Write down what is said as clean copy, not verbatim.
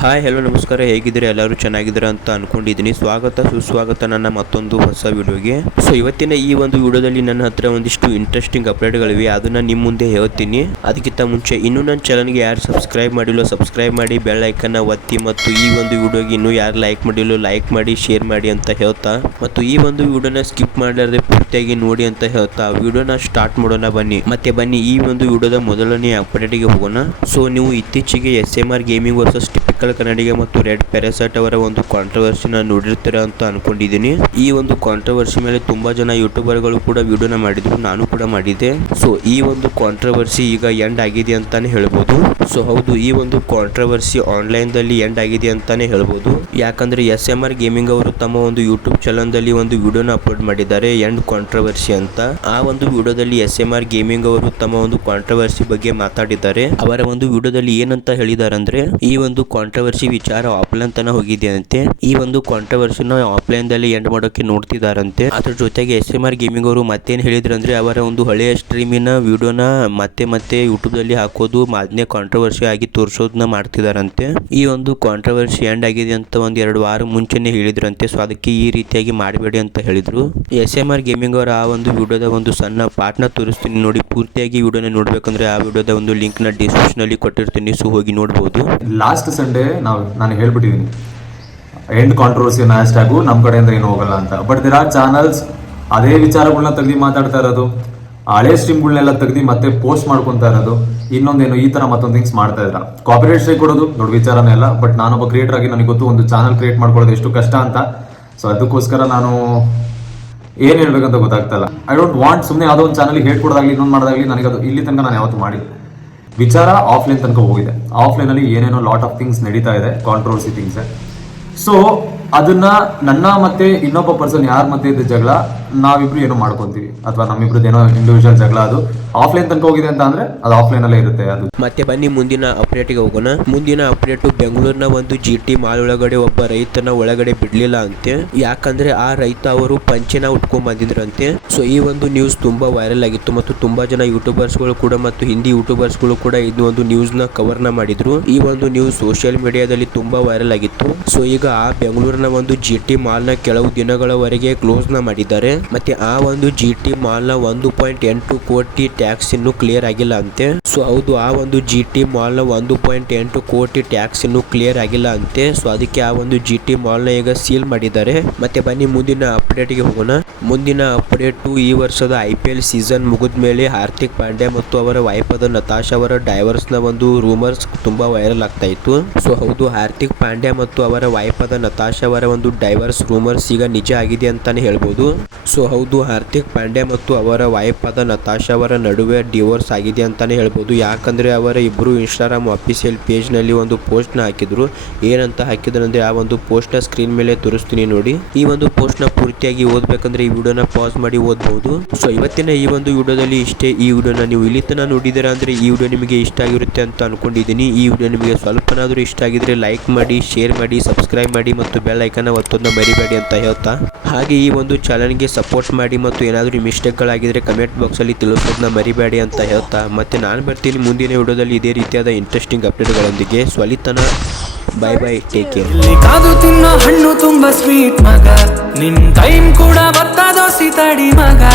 Hi hello ನಮಸ್ಕಾರ, ಹೇಗಿದ್ದೀರಾ? ಎಲ್ಲರೂ ಚೆನ್ನಾಗಿದ್ದೀರಾ ಅಂತ ಅನ್ಕೊಂಡಿದ್ದೀನಿ. ಸ್ವಾಗತ ಸುಸ್ವಾಗತ ನನ್ನ ಮತ್ತೊಂದು ಹೊಸ ವಿಡಿಯೋಗೆ. ಸೊ ಇವತ್ತಿನ ಈ ಒಂದು ವಿಡಿಯೋದಲ್ಲಿ ನನ್ನ ಹತ್ರ ಒಂದಿಷ್ಟು ಇಂಟ್ರೆಸ್ಟಿಂಗ್ ಅಪ್ಡೇಟ್ಗಳಿವೆ, ಅದನ್ನ ನಿಮ್ಮ ಮುಂದೆ ಹೇಳ್ತೀನಿ. ಅದಕ್ಕಿಂತ ಮುಂಚೆ ಇನ್ನೂ ನನ್ನ ಚಾನಲ್ಗೆ ಯಾರು ಸಬ್ಸ್ಕ್ರೈಬ್ ಮಾಡಿಲ್ಲ ಸಬ್ಸ್ಕ್ರೈಬ್ ಮಾಡಿ, ಬೆಲ್ ಐಕನ್ನ ಒತ್ತಿ, ಮತ್ತು ಈ ಒಂದು ವಿಡಿಯೋಗೆ ಇನ್ನೂ ಯಾರು ಲೈಕ್ ಮಾಡಿಲ್ಲ ಲೈಕ್ ಮಾಡಿ, ಶೇರ್ ಮಾಡಿ ಅಂತ ಹೇಳ್ತಾ, ಮತ್ತು ಈ ಒಂದು ವಿಡಿಯೋನ ಸ್ಕಿಪ್ ಮಾಡಲಾರದೆ ಪೂರ್ತಿಯಾಗಿ ನೋಡಿ ಅಂತ ಹೇಳ್ತಾ ವಿಡಿಯೋನ ಸ್ಟಾರ್ಟ್ ಮಾಡೋಣ. ಬನ್ನಿ ಈ ಒಂದು ವಿಡಿಯೋದ ಮೊದಲನೇ ಅಪ್ಡೇಟ್ಗೆ ಹೋಗೋಣ. ಸೊ ನೀವು ಇತ್ತೀಚೆಗೆ SMR ಗೇಮಿಂಗ್ ವರ್ಸಸ್ ಟಿಪಿಕಲ್ ಕನ್ನಡಿಗ ಮತ್ತು ರೆಡ್ ಪ್ಯಾರಾಸೈಟ್ ಅವರ ಒಂದು ಕಾಂಟ್ರವರ್ಸಿನ ನೋಡಿರ್ತೀರಾ ಅಂತ ಅನ್ಕೊಂಡಿದ್ದೀನಿ. ಈ ಒಂದು ಕಾಂಟ್ರವರ್ಸಿ ಮೇಲೆ ತುಂಬಾ ಜನ ಯೂಟ್ಯೂಬರ್ಗಳು ಕೂಡ ವಿಡಿಯೋನ ಮಾಡಿದ್ರು, ನಾನು ಕೂಡ ಮಾಡಿದ್ದೆ. ಸೊ ಈ ಒಂದು ಕಾಂಟ್ರವರ್ಸಿ ಈಗ ಎಂಡ್ ಆಗಿದೆ ಅಂತಾನೆ ಹೇಳ್ಬೋದು. ಸೊ ಹೌದು, ಈ ಒಂದು ಕಾಂಟ್ರವರ್ಸಿ ಆನ್ಲೈನ್ ದಲ್ಲಿ ಎಂಡ್ ಆಗಿದೆ ಅಂತಾನೆ ಹೇಳ್ಬೋದು. ಯಾಕಂದ್ರೆ SMR ಗೇಮಿಂಗ್ ಅವರು ತಮ್ಮ ಒಂದು ಯೂಟ್ಯೂಬ್ ಚಾನಲ್ ದಲ್ಲಿ ಒಂದು ವಿಡಿಯೋನ ಅಪ್ಲೋಡ್ ಮಾಡಿದ್ದಾರೆ, ಎಂಡ್ ಕಾಂಟ್ರವರ್ಸಿ ಅಂತ. ಆ ಒಂದು ವಿಡಿಯೋದಲ್ಲಿ SMR ಗೇಮಿಂಗ್ ಅವರು ತಮ್ಮ ಒಂದು ಕಾಂಟ್ರವರ್ಸಿ ಬಗ್ಗೆ ಮಾತಾಡಿದ್ದಾರೆ. ಅವರ ಒಂದು ವಿಡಿಯೋದಲ್ಲಿ ಏನಂತ ಹೇಳಿದ್ದಾರೆ ಅಂದ್ರೆ, ಈ ಒಂದು ಕಾಂಟ್ರವರ್ಸಿ ವಿಚಾರ ಆಫ್ಲೈನ್ ತನ ಹೋಗಿದೆ ಅಂತೆ. ಈ ಒಂದು ಕಾಂಟ್ರವರ್ಸಿನ ಆಫ್ಲೈನ್ ದಲ್ಲಿ ಎಂಡ್ ಮಾಡೋಕೆ ನೋಡ್ತಿದಾರಂತೆ. ಅದ್ರ ಜೊತೆಗೆ SMR ಗೇಮಿಂಗ್ ಅವರು ಮತ್ತೇನ್ ಹೇಳಿದ್ರಂದ್ರೆ, ಅವರ ಒಂದು ಹಳೆಯ ಸ್ಟ್ರೀಮಿನ ವಿಡಿಯೋನ ಮತ್ತೆ ಯೂಟ್ಯೂಬ್ ದಲ್ಲಿ ಹಾಕೋದು, ಅದನ್ನೇ ಕಾಂಟ್ರವರ್ಸಿ ಆಗಿ ತೋರಿಸೋದನ್ನ ಮಾಡ್ತಿದಾರಂತೆ. ಈ ಒಂದು ಕಾಂಟ್ರವರ್ಸಿ ಎಂಡ್ ಆಗಿದೆ ಅಂತ ಒಂದ್ 2 ವಾರ ಮುಂಚೆನೆ ಹೇಳಿದ್ರಂತೆ. ಸೊ ಅದಕ್ಕೆ ಈ ರೀತಿಯಾಗಿ ಮಾಡಬೇಡಿ ಅಂತ ಹೇಳಿದ್ರು. SMR ಗೇಮಿಂಗ್ ಅವರ ಆ ಒಂದು ವಿಡಿಯೋದ ಒಂದು ಸಣ್ಣ ಪಾರ್ಟ್ನ ತೋರಿಸ್ತೀನಿ ನೋಡಿ. ಪೂರ್ತಿಯಾಗಿ ವಿಡಿಯೋನ ನೋಡ್ಬೇಕಂದ್ರೆ ಆ ವಿಡಿಯೋದ ಒಂದು ಲಿಂಕ್ ನ ಡಿಸ್ಕ್ರಿಪ್ಷನ್ ಅಲ್ಲಿ ಕೊಟ್ಟಿರ್ತೀನಿ, ಸೊ ಹೋಗಿ ನೋಡಬಹುದು. ಲಾಸ್ಟ್ ಸಂಡೇ ನಾನು ಹೇಳ್ಬಿಟ್ಟಿದ್ದೀನಿ, ಎಂಡ್ ಕಾಂಟ್ರವರ್ಸಿ ಹ್ಯಾಶ್ಟ್ಯಾಗು ನಮ್ಮ ಕಡೆಯಿಂದ ಏನು ಹೋಗಲ್ಲ ಅಂತ. ಬಟ್ ದೇರ್ ಆರ್ ಚಾನಲ್ಸ್ ಅದೇ ವಿಚಾರಗಳನ್ನ ತೆಗ್ದು ಮಾತಾಡ್ತಾ ಇರೋದು, ಹಳೆ ಸ್ಟ್ರೀಮ್ಗಳನ್ನೆಲ್ಲ ತೆಗ್ದು ಮತ್ತೆ ಪೋಸ್ಟ್ ಮಾಡ್ಕೊತಾ ಇರೋದು, ಇನ್ನೊಂದೇನು ಈ ತರ ಮತ್ತೊಂದು ಥಿಂಗ್ಸ್ ಮಾಡ್ತಾ ಇದ್ರ. ಕಾಪಿರೈಟ್ ಸ್ಟ್ರೈಕ್ ಕೊಡೋದು ದೊಡ್ಡ ವಿಚಾರನೇ ಅಲ್ಲ, ಬಟ್ ನಾನೊಬ್ಬ ಕ್ರಿಯೇಟರ್ ಆಗಿ ನನಗೆ ಗೊತ್ತು ಒಂದು ಚಾನಲ್ ಕ್ರಿಯೇಟ್ ಮಾಡ್ಕೊಳ್ಳೋದು ಎಷ್ಟು ಕಷ್ಟ ಅಂತ. ಸೊ ಅದಕ್ಕೋಸ್ಕರ ನಾನು ಏನ್ ಹೇಳ್ಬೇಕಂತ ಗೊತ್ತಾಗ್ತಲ್ಲ. ಐ ಡೋಂಟ್ ವಾಂಟ್ ಸುಮ್ಮನೆ ಯಾವುದೋ ಒಂದು ಚಾನಲ್ಗೆ ಹೇಟ್ ಕೊಡೋದಾಗ್ಲಿ ಇನ್ನೊಂದು ಮಾಡೋದಾಗ್ಲಿ, ನನಗೆ ಅದು ಇಲ್ಲಿ ತನಕ ನಾನು ಯಾವತ್ತೂ ಮಾಡಿಲ್ಲ. ವಿಚಾರ ಆಫ್ಲೈನ್ ತನಕ ಹೋಗಿದೆ, ಆಫ್ಲೈನ್ ಅಲ್ಲಿ ಏನೇನೋ ಲಾಟ್ ಆಫ್ ಥಿಂಗ್ಸ್ ನಡೀತಾ ಇದೆ, ಕಾಂಟ್ರವರ್ಸಿ ಥಿಂಗ್ಸ್. ಸೊ ಅದನ್ನ ನನ್ನ ಮತ್ತೆ ಇನ್ನೊಬ್ಬ ಪರ್ಸನ್ ಯಾರ ಮಧ್ಯೆ ಇದ್ದ ಜಗಳ ನಾವಿಬ್ರು ಏನೋ ಮಾಡ್ಕೊಂತೀವಿ, ಅಥವಾ ನಮ್ಮಿಬ್ರದ್ದು ಏನೋ ಇಂಡಿವಿಜುವಲ್ ಜಗಳ, ಅದು ಆಫ್ಲೈನ್ ತನಕ ಹೋಗಿದೆ ಅಂತ ಅಂದ್ರೆ ಅದು ಆಫ್ಲೈನ್ ಅಲ್ಲೇ ಇರುತ್ತೆ. ಅದು ಮತ್ತೆ ಬನ್ನಿ ಮುಂದಿನ ಅಪ್ಡೇಟ್ಗೆ ಹೋಗೋಣ. ಮುಂದಿನ ಅಪ್ಡೇಟ್, ಬೆಂಗಳೂರಿನ ಒಂದು GT ಮಾಲ್ ಒಳಗಡೆ ಒಬ್ಬ ರೈತನ ಒಳಗಡೆ ಬಿಡ್ಲಿಲ್ಲ ಅಂತೆ. ಯಾಕಂದ್ರೆ ಆ ರೈತ ಅವರು ಪಂಚೆನ ಉಟ್ಕೊಂಡ್ ಬಂದಿದ್ರಂತೆ. ಸೊ ಈ ಒಂದು ನ್ಯೂಸ್ ತುಂಬಾ ವೈರಲ್ ಆಗಿತ್ತು, ಮತ್ತು ತುಂಬಾ ಜನ ಯೂಟ್ಯೂಬರ್ಸ್ ಗಳು ಕೂಡ ಮತ್ತು ಹಿಂದಿ ಯೂಟ್ಯೂಬರ್ಸ್ ಗಳು ಕೂಡ ಇದು ಒಂದು ನ್ಯೂಸ್ ನ ಕವರ್ ನ ಮಾಡಿದ್ರು. ಈ ಒಂದು ನ್ಯೂಸ್ ಸೋಷಿಯಲ್ ಮೀಡಿಯಾದಲ್ಲಿ ತುಂಬಾ ವೈರಲ್ ಆಗಿತ್ತು. ಸೊ ಈಗ ಆ ಬೆಂಗಳೂರಿನ ಒಂದು GT ಮಾಲ್ ನ ಕೆಲವು ದಿನಗಳವರೆಗೆ ಕ್ಲೋಸ್ ನ ಮಾಡಿದ್ದಾರೆ. ಮತ್ತೆ ಆ ಒಂದು GT ಮಾಲ್ ನ 1.8 ಕೋಟಿ ಟ್ಯಾಕ್ಸ್ ಇನ್ನು ಕ್ಲಿಯರ್ ಆಗಿಲ್ಲ ಅಂತೆ. ಸೊ ಹೌದು, ಆ ಒಂದು GT ಮಾಲ್ ನ 1.8 ಕೋಟಿ ಟ್ಯಾಕ್ಸ್ ಇನ್ನು ಕ್ಲಿಯರ್ ಆಗಿಲ್ಲ ಅಂತೆ. ಸೊ ಅದಕ್ಕೆ ಆ ಒಂದು GT ಮಾಲ್ ನ ಈಗ ಸೀಲ್ ಮಾಡಿದ್ದಾರೆ. ಮತ್ತೆ ಬನ್ನಿ ಮುಂದಿನ ಅಪ್ಡೇಟ್ ಗೆ ಹೋಗೋಣ. ಮುಂದಿನ ಅಪ್ಡೇಟ್, ಈ ವರ್ಷದ IPL ಸೀಸನ್ ಮುಗಿದ ಮೇಲೆ ಹಾರ್ದಿಕ್ ಪಾಂಡ್ಯ ಮತ್ತು ಅವರ ವೈಫ್ ಆದ ನತಾಶಾ ಅವರ ಡೈವರ್ಸ್ ನ ಒಂದು ರೂಮರ್ಸ್ ತುಂಬಾ ವೈರಲ್ ಆಗ್ತಾ ಇತ್ತು. ಸೊ ಹೌದು, ಹಾರ್ದಿಕ್ ಪಾಂಡ್ಯ ಮತ್ತು ಅವರ ವೈಫ್ ಆದ ನತಾಶಾ ಅವರ ಒಂದು ಡೈವರ್ಸ್ ರೂಮರ್ಸ್ ಈಗ ನಿಜ ಆಗಿದೆ ಅಂತಾನೆ ಹೇಳ್ಬೋದು. ಸೊ ಹೌದು, ಹಾರ್ದಿಕ್ ಪಾಂಡ್ಯ ಮತ್ತು ಅವರ ವೈಫ್ ಆದ ನತಾಶಾ ಅವರ ನಡುವೆ ಡಿವೋರ್ಸ್ ಆಗಿದೆ ಅಂತಾನೆ ಹೇಳ್ಬೋದು. ಯಾಕಂದ್ರೆ ಅವರ ಇಬ್ರು ಇನ್ಸ್ಟಾಗ್ರಾಮ್ ಅಫಿಷಿಯಲ್ ಪೇಜ್ ನಲ್ಲಿ ಒಂದು ಪೋಸ್ಟ್ ನ ಹಾಕಿದ್ರು. ಏನಂತ ಹಾಕಿದ್ರು ಅಂದ್ರೆ, ಆ ಒಂದು ಪೋಸ್ಟ್ ನ ಸ್ಕ್ರೀನ್ ಮೇಲೆ ತೋರಿಸ್ತೀನಿ ನೋಡಿ. ಈ ಒಂದು ಪೋಸ್ಟ್ ನ ಪೂರ್ತಿಯಾಗಿ ಓದ್ಬೇಕಂದ್ರೆ ಈ ವಿಡಿಯೋನ ಪಾಸ್ ಮಾಡಿ ಓದಬಹುದು. ಸೊ ಇವತ್ತಿನ ಈ ಒಂದು ವಿಡಿಯೋದಲ್ಲಿ ಇಷ್ಟೇ. ಈ ವಿಡಿಯೋನ ನೀವು ಇಲ್ಲಿ ತನಕ ನೋಡಿದ್ದೀರಾ ಅಂದ್ರೆ ಈ ವಿಡಿಯೋ ನಿಮಗೆ ಇಷ್ಟ ಆಗಿರುತ್ತೆ ಅಂತ ಅನ್ಕೊಂಡಿದ್ದೀನಿ. ಈ ವಿಡಿಯೋ ನಿಮಗೆ ಸ್ವಲ್ಪನಾದ್ರೂ ಇಷ್ಟ ಆಗಿದ್ರೆ ಲೈಕ್ ಮಾಡಿ, ಶೇರ್ ಮಾಡಿ, ಸಬ್ಸ್ಕ್ರೈಬ್ ಮಾಡಿ, ಮತ್ತು ಬೆಲ್ ಐಕನ್ ಒತ್ತೋದನ್ನ ಮರಿಬೇಡಿ ಅಂತ ಹೇಳ್ತಾ, ಹಾಗೆ ಈ ಒಂದು ಚಾನಲ್ಗೆ ಸಪೋರ್ಟ್ ಮಾಡಿ, ಮತ್ತು ಏನಾದರೂ ಮಿಸ್ಟೇಕ್ಗಳಾಗಿದ್ರೆ ಕಮೆಂಟ್ ಬಾಕ್ಸ್ ಅಲ್ಲಿ ತಿಳಿಸೋದನ್ನ ಮರಿಬೇಡಿ ಅಂತ ಹೇಳ್ತಾ, ಮತ್ತೆ ನಾನು ಬರ್ತೀನಿ ಮುಂದಿನ ವಿಡಿಯೋದಲ್ಲಿ ಇದೇ ರೀತಿಯಾದ ಇಂಟ್ರೆಸ್ಟಿಂಗ್ ಅಪ್ಡೇಟ್ಗಳೊಂದಿಗೆ. ಸ್ವಲಿತನ ಬಾಯ್ ಬಾಯ್, ಟೇಕ್ ಕೇರ್. ಕಾದು ತಿನ್ನೋ ಹಣ್ಣು ತುಂಬಾ ಸ್ವೀಟ್ ಮಗ, ನಿನ್ ಟೈಮ್ ಕೂಡ ಬರ್ತದೋ ಸಿತಡಿ ಮಗ.